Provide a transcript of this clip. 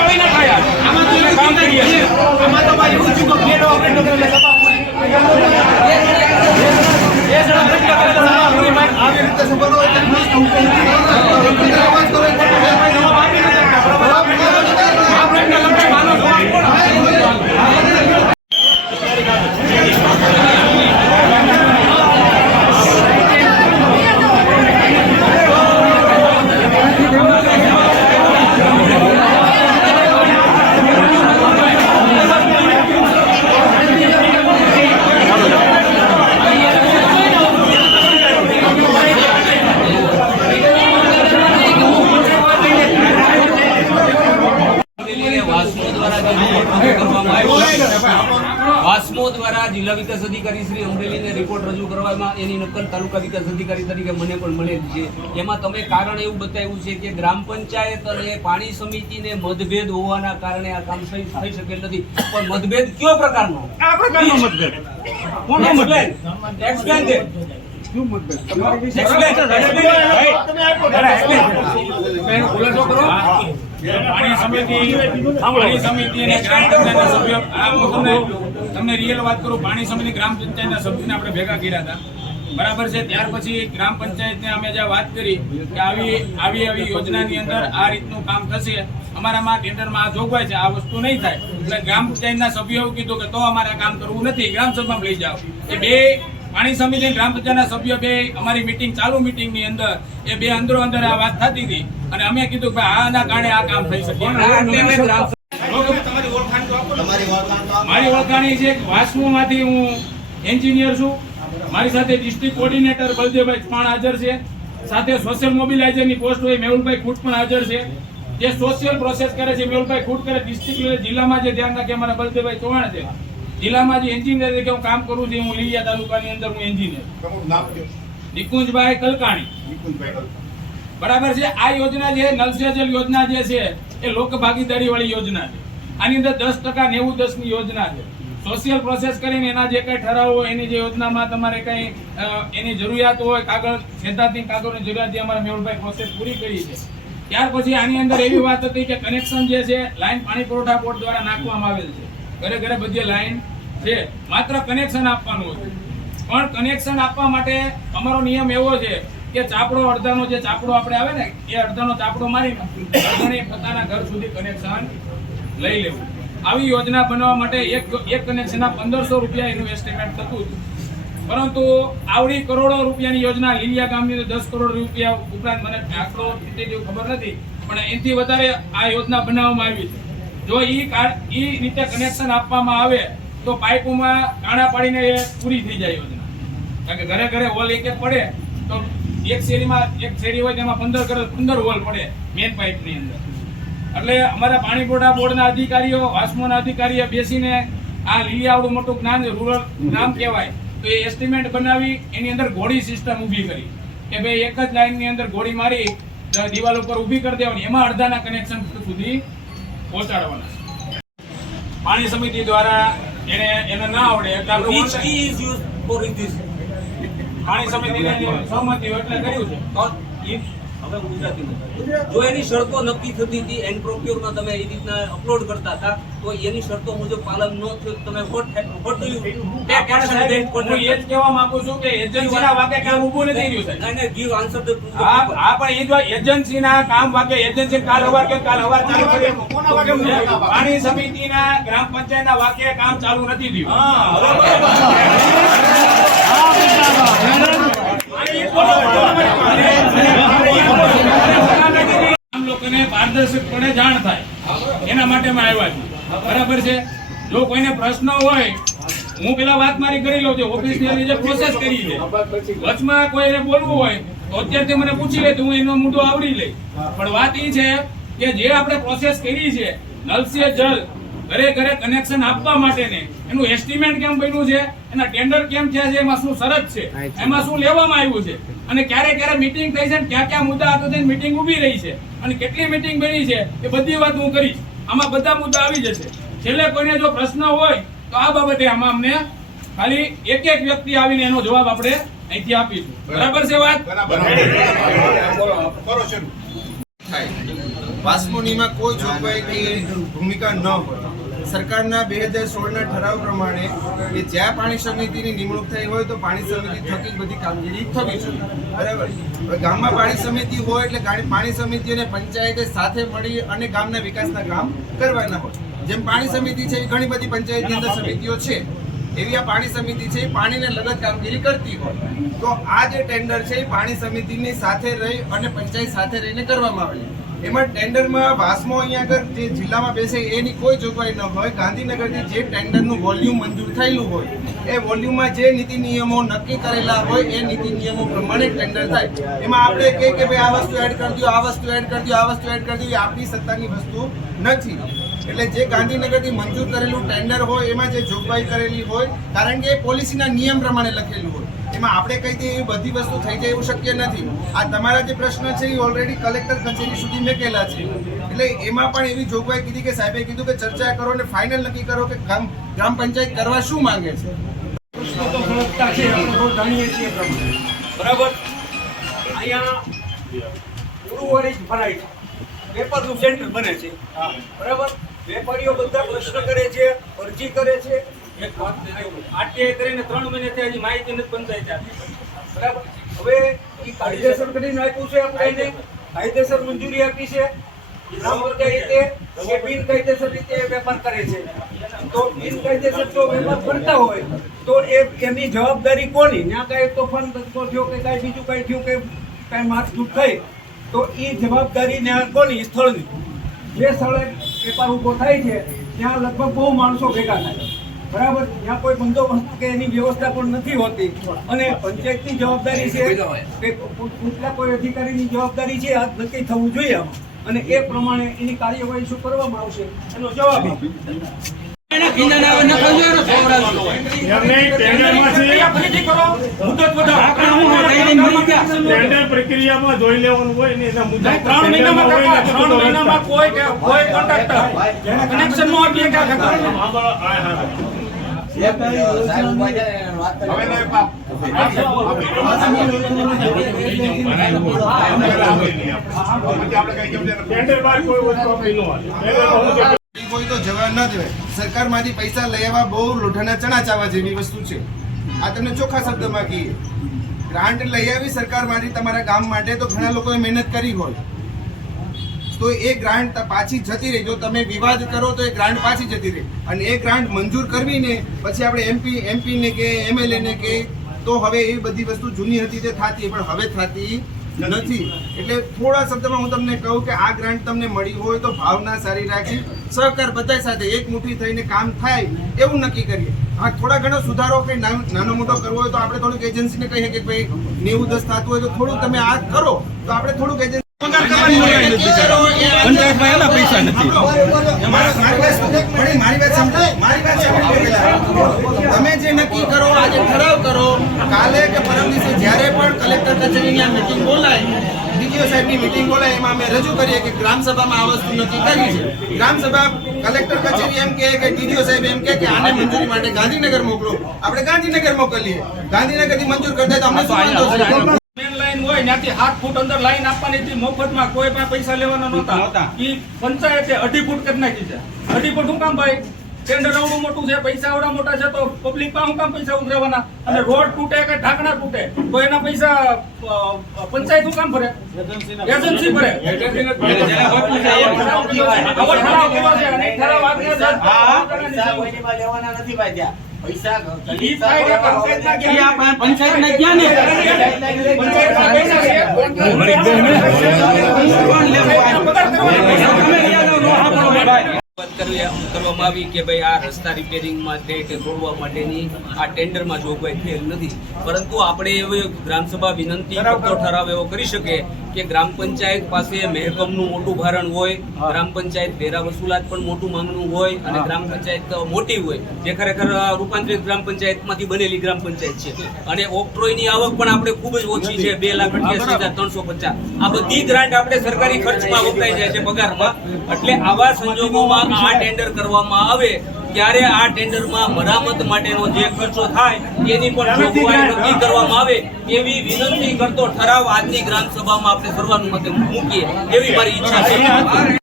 પાડી નાખાય યાર. આમાં તો એવું કામ કરીએ. આમાં તો ભાઈ એવું થયું કે બે ડો આપણે ડોક્ટર એટલે સભા પૂરી. બે જણા પ્રશ્ન કરે તો સભા પૂરી. આવી રીતે સભા હોય તો પ્રશ્ન ઉકેલ અવાજ કરો એટલે ભાઈ જવાબ આપી નથી શકતા, બરોબર? આ પ્રશ્ન લંબાઈ માનો જવાબ કોણ આપે? વાસ્મો દ્વારા જે રિપોર્ટ રજૂ કરવામાં આવ્યો વાસ્મો દ્વારા જિલ્લા વિકાસ અધિકારી શ્રી અમરેલીને રિપોર્ટ રજૂ કરવામાં એની નકલ તાલુકા વિકાસ અધિકારી તરીકે મને પણ મળેલી છે એમાં તમે કારણ એવું બતાવ્યું છે કે ગ્રામ પંચાયત અને પાણી સમિતિને મતભેદ હોવાના કારણે આ કામ થઈ થઈ શકેલ નથી પણ મતભેદ કયો પ્રકારનો આ પ્રકારનો મતભેદ. કોનો મતભેદ? ભાઈ, જરા explain. એનો ખુલાસો કરો. ગ્રામ પંચાયતના સભ્યો. તમને રિયલ વાત કરું, પાણી સમિતિ ગ્રામ પંચાયતના સભ્યોને આપણે ભેગા કર્યા હતા. બરાબર છે? ત્યાર પછી ગ્રામ પંચાયતને અમે જે વાત કરી કે આવી આવી આવી યોજનાની અંદર આ રીતનું કામ થશે. અમારામાં ટેન્ડરમાં આ જોગવાઈ છે, આ વસ્તુ નહીં થાય. એટલે ગ્રામ પંચાયતના સભ્યોએ એવું કીધું કે તો અમારે કામ કરવું નથી. ગ્રામ સભામાં લઈ જાઓ. એ બે પાણી સમિતિ ગ્રામ પંચાયતના સભ્યો બે અમારી મિટિંગ ચાલુ મિટિંગની અંદર એ બે અંદરો અંદર આ વાત થતી હતી. અને અમે કીધું કે આના કારણે આ કામ થઈ શકે. મારી ઓળખાણી છે વાસ્મોમાંથી હું એન્જિનિયર છું. મારી સાથે ડિસ્ટ્રિક્ટ કોર્ડિનેટર બલદેવભાઈ પણ હાજર છે. સાથે સોશિયલ મોબિલાઇઝરની પોસ્ટ હોય મેહુલભાઈ ખૂટ પણ હાજર છે. જે સોશિયલ પ્રોસેસ કરે છે મેહુલભાઈ ખૂટ કરે ડિસ્ટ્રિક્ટ જિલ્લામાં જે ધ્યાન રાખે અમારા બલદેવભાઈ ચૌહાણ છે. જિલ્લામાં જે એન્જિનિયર તરીકે હું કામ કરું છું હું લીલિયા તાલુકાની અંદર હું એન્જિનિયર નિકુંજભાઈ કલકાણી. બરાબર છે? આ યોજના જે નલ સે જલ યોજના જે છે એ લોક ભાગીદારી વાળી યોજના છે. આની અંદર દસ ટકા નેવું દસની યોજના છે. સોશિયલ પ્રોસેસ કરીને એના જે કઈ ઠરાવ હોય એની જે યોજનામાં તમારે કઈ એની જરૂરિયાત હોય કાગળ સૈદ્ધાંતિક કાગળની જરૂરિયાત જે અમારા મેહુલભાઈ પ્રોસેસ પૂરી કરી છે. ત્યાર પછી આની અંદર એવી વાત હતી કે કનેક્શન જે છે લાઇન પાણી પુરવઠા બોર્ડ દ્વારા નાખવામાં આવેલ છે. ઘરે ઘરે બધી લાઈન છે. માત્ર કનેક્શન આપવાનું હતું પણ કનેક્શન આપવા માટે અમારો નિયમ એવો છે કે ચાપડો અડધાનો જે ચાપડો આપણે આવે ને, એ અડધાનો ચાપડો મારી અડધાને પોતાના ઘર સુધી કનેક્શન લઈ લેવું. આવી યોજના બનાવવા માટે એક એક કનેક્શનના પંદરસો રૂપિયા એનું એસ્ટિમેટ થતું હતું. પરંતુ આવડી કરોડો રૂપિયાની યોજના લીલિયા ગામની દસ કરોડ રૂપિયા ઉપરાંત મને આંકડો ખબર નથી, પણ એથી વધારે આ યોજના બનાવવામાં આવી છે. જો એ ઈ રીતે કનેક્શન આપવામાં આવે, તો પાઇપોમાં કાણા પાડીને એ પૂરી થઈ જાય યોજના. કારણ કે ઘરે ઘરે હોલ એક એક પડે, તો એક શેરીમાં એક શેરી હોય તેમાં પંદર ઘરે પંદર હોલ પડે મેન પાઇપની અંદર. એટલે અમારા પાણી પુરવઠા બોર્ડના અધિકારીઓ, વાસ્મોના અધિકારીઓ બેસીને આ લીલિયાવડું મોટું જ્ઞાન રૂરલ ગ્રામ કહેવાય, તો એ એસ્ટિમેટ બનાવી, એની અંદર ઘોડી સિસ્ટમ ઊભી કરી. કે ભાઈ એક જ લાઈનની અંદર ઘોડી મારી દિવાલ ઉપર ઊભી કરી દેવાની. એમાં અડધાના કનેક્શન સુધી પહોંચાડવાના પાણી સમિતિ દ્વારા એને એને ના આવડે એટલે આપણે? પાણી સમિતિને સહમતિ એટલે કર્યું છે જો એની શરતો નક્કી થતી હતી એન્ડ પ્રોક્યોરમાં તમે એ રીતના અપલોડ કરતા હતા તો એની શરતો મુજબ પાલન ન થયું તમે વોટ સાહેબ, હું એ જ કહેવા માંગુ છું કે એજન્સીના વાકે કામ ઊભું નથી રહ્યું સાહેબ. નહીં, નહીં, give answer હા પણ એ જો એજન્સીના કામ વાકે એજન્સી કાલ હવાર કે કાલ હવાર ચાલુ કરી? પાણી સમિતિના ગ્રામ પંચાયતના વાકે કામ ચાલુ નથી થયું. આમ લોકોને પારદર્શકપણે જાણ થાય. એના માટે મેં આવ્યા છું. બરાબર છે? જો કોઈને પ્રશ્ન હોય, હું પેલા વાત મારી કરી લઉં છું. ઓફિસની જે પ્રોસેસ કરી છે. વચમાં કોઈને બોલવું હોય, તો અત્યારથી મને પૂછી લે તો હું એનો મુદ્દો આવરી લઈ પણ વાત એ છે કે જે આપણે પ્રોસેસ કરી છે નલસે જલ ઘરે ઘરે કનેક્શન આપવા માટેને. એનું એસ્ટિમેટ કેમ બન્યું છે? એના ટેન્ડર કેમ થયા છે? એમાં શું શરત છે? એમાં શું લેવામાં આવ્યું છે? અને ક્યારે ક્યારે મીટિંગ થઈ છે અને ક્યાં ક્યાં મુદ્દા હતો મીટિંગ ઊભી રહી છે. અને કેટલી મીટિંગ બની છે એ બધી વાત હું કરીશ. આમાં બધા મુદ્દા આવી જશે. છેલ્લે કોઈને જો પ્રશ્ન હોય તો આ બાબતે આમાં અમને ખાલી એક એક વ્યક્તિ આવીને એનો જવાબ આપણે અહીંથી આપીશું. બરાબર છે વાત? બરાબર. વાસ્મોનીમાં કોઈ જોગવાઈની ભૂમિકા ન હોય. સરકારના બે હજાર સોળના ઠરાવ પ્રમાણે કે જ્યાં પાણી સમિતિની નિમણૂક થઈ હોય તો પાણી સમિતિ થકી બધી કામગીરી થવી જોઈએ. બરાબર? ગામમાં પાણી સમિતિ હોય એટલે પાણી સમિતિ અને પંચાયતે સાથે મળી અને ગામના વિકાસના કામ કરવાના હોય. જેમ પાણી સમિતિ છે, એ ઘણી બધી પંચાયતની અંદર સમિતિઓ છે. એવી આ પાણી સમિતિ છે, એ પાણીને લગત કામગીરી કરતી હોય. તો આ જે ટેન્ડર છે, એ પાણી સમિતિની સાથે રહી અને પંચાયત સાથે રહીને કરવામાં આવેલી. એમાં ટેન્ડરમાં વાસમો અહીંયા આગળ જે જિલ્લામાં બેસે, એની કોઈ જોગવાઈ ન હોય. ગાંધીનગરથી જે ટેન્ડરનું વોલ્યુમ મંજૂર થયેલું હોય, એ વોલ્યુમમાં જે નીતિ નિયમો નક્કી કરેલા હોય, એ નીતિ નિયમો પ્રમાણે ટેન્ડર થાય. એમાં આપણે કહે કે ભાઈ આ વસ્તુ એડ કરી દો, આ વસ્તુ એડ કરી દો, આ વસ્તુ એડ કરી દો, એ આપણી સત્તાની વસ્તુ નથી. એટલે જે ગાંધીનગરથી મંજૂર કરેલું ટેન્ડર હોય, એમાં જે જોગવાઈ કરેલી હોય, કારણ કે એ પોલિસીના નિયમ પ્રમાણે લખેલું હોય. એમાં આપણે કહી દઈએ એવી બધી વસ્તુ થઈ જાય એવું શક્ય નથી. આ તમારા જે પ્રશ્ન છે એ ઓલરેડી કલેક્ટર કચેરી સુધી મેકેલા છે. એટલે એમાં પણ એવી જોગવાઈ કીધી કે સાહેબે કીધું કે ચર્ચા કરો અને ફાઇનલ નક્કી કરો કે ગ્રામ ગ્રામ પંચાયત કરવા શું માંગે છે. બરાબર? અહીંયા ઉરુવાળી જ ભરાય છે. વેપારનું સેન્ટર બને છે. બરાબર? વેપારીઓ બધા પ્રશ્ન કરે છે અરજી કરે છે. કરીને ત્રણ મહિનાથી હજી માહિતી નથી પંચાયત આપી. બરાબર? હવે એ કાયદેસર કરીને આપ્યું છે, આપણે કાયદેસર મંજૂરી આપી છે. બિનકાયદેસર રીતે વેપાર કરે છે. તો બિનકાયદેસર જો વેપાર કરતા હોય, તો એ એની જવાબદારી કોની? ત્યાં કાંઈ તોફાન ધક્કો થયો કે કાંઈ બીજું કાંઈ થયું કે કાંઈ માથૂટ થઈ, તો એ જવાબદારી ત્યાં કોની? સ્થળની. જે સ્થળે વેપાર ઊભો થાય છે, ત્યાં લગભગ બહુ માણસો ભેગા થાય. બરાબર? ત્યાં કોઈ બંદોબસ્ત કે એની વ્યવસ્થા પણ નથી હોતી. અને પંચાયતની જવાબદારી છે કે કેટલા કોઈ અધિકારીની જવાબદારી છે આ નક્કી થવું જોઈએ અને એ પ્રમાણે એની કાર્યવાહી શું કરવામાં આવશે? એનો જવાબ આપો. એમને ટેન્ડરમાં છે ફરીથી કરો. મુદત વધારો ટેન્ડર પ્રક્રિયામાં જોઈ લેવાનું હોય ને એના મુદ્દા ત્રણ મહિનામાં ત્રણ મહિનામાં કોઈ કોઈ કોન્ટ્રાક્ટર કનેક્શન નો આપીએ કાકા? આમાં- આ- હા. ટેન્ડર બાદ કોઈ વસ્તુ આપી કોઈ તો જવા ન દેવાય. સરકારમાંથી પૈસા લઈ આવવા બહુ લોઢાના ચણા ચાવા જેવી વસ્તુ છે. આ તમને ચોખ્ખા શબ્દમાં કહીએ. ગ્રાન્ટ લઈ આવી સરકારમાંથી તમારા ગામ માટે તો ઘણા લોકોએ મહેનત કરી હોય. તો એ ગ્રાન્ટ પાછી જતી રહી. જો તમે વિવાદ કરો તો એ ગ્રાન્ટ પાછી જતી રહી. અને એ ગ્રાન્ટ મંજૂર કરવીને પછી આપણે એમપી એમપીને કે એમએલએને કે તો હવે એ બધી વસ્તુ જૂની હતી તે થતી, પણ હવે થતી નથી. એટલે થોડા શબ્દમાં હું તમને કહું કે આ ગ્રાન્ટ તમને મળી હોય તો ભાવના સારી રાખી. સહકાર બધા સાથે એક મુઠ્ઠી થઈને કામ થાય એવું નક્કી કરીએ. હા થોડા ઘણો સુધારો કે નાનો મોટો કરવો હોય તો આપણે થોડુંક એજન્સીને કહીએ કે ભાઈ નેવું દસ થતું હોય તો થોડુંક તમે આ કરો તો આપણે થોડુંક એજન્સી પૈસા નથી મારી વાત સાંભળો, મારી વાત સાંભળો, મારી વાત સાંભળો પહેલા. તમે જે નક્કી કરો આજે ઠરાવ કરો કાલે કે પરમ દિવસે જ્યારે પણ કલેક્ટર કચેરીની આ મિટિંગ બોલાય. ડીજીઓ સાહેબની મિટિંગ બોલાય એમાં અમે રજૂ કરીએ કે ગ્રામ સભામાં આ વસ્તુ નક્કી કરી છે. ગ્રામ સભા કલેક્ટર કચેરી એમ કહે કે ડીડીઓ સાહેબ એમ કહે કે આને મંજૂરી માટે ગાંધીનગર મોકલો. આપણે ગાંધીનગર મોકલીએ. ગાંધીનગરથી મંજૂર કરતા તો અમને શું વાંધો છે? હોય ત્યાંથી સાત ફૂટ અંદર લાઈન આપવાની હતી. મફતમાં કોઈ પણ પૈસા લેવાના નહોતા. એ પંચાયતે અઢી ફૂટ કરી નાખી છે. અઢી ફૂટ શું કામ ભાઈ? ટેન્ડર આવડું મોટું છે પૈસા આવડા મોટા છે તો પબ્લિક પાસે કામ પૈસા ઉઘરાવાના? અને રોડ તૂટે કે ઢાંકણા તૂટે તો એના પૈસા પંચાયતનું કામ ભરે? એજન્સી ભરે. આવો કરવામાં આવી કે ભાઈ આ રસ્તા રિપેરિંગ માટે કે તોડવા માટેની આ ટેન્ડરમાં જોગવાઈ થયેલ નથી. પરંતુ આપણે એવી ગ્રામસભા વિનંતી કરતો ઠરાવ એવો કરી શકે કે ગ્રામ પંચાયત પાસે મહેકમનું મોટું ભારણ હોય ગ્રામ પંચાયત વેરા વસૂલાત પણ મોટું માંગણું હોય અને ગ્રામ પંચાયત મોટી હોય જે ખરેખર રૂપાંતરિત ગ્રામ પંચાયતમાંથી બનેલી ગ્રામ પંચાયત છે. અને ઓક્ટ્રોયની આવક પણ આપણે ખૂબ જ ઓછી છે બે લાખ અઠ્યાસી હજાર ત્રણસો પચાસ. આ બધી ગ્રાન્ટ આપણે સરકારી ખર્ચમાં વપરાઈ જાય છે પગારમાં. એટલે આવા સંજોગોમાં આ ટેન્ડર કરવામાં આવે ત્યારે આ ટેન્ડરમાં મરામત માટેનો જે ખર્ચો થાય એની પણ જોગવાઈ નક્કી કરવામાં આવે એવી વિનંતી કરતો ઠરાવ આજની ગ્રામ સભામાં આપણે સર્વાનુમતે મૂકીએ એવી મારી ઈચ્છા છે.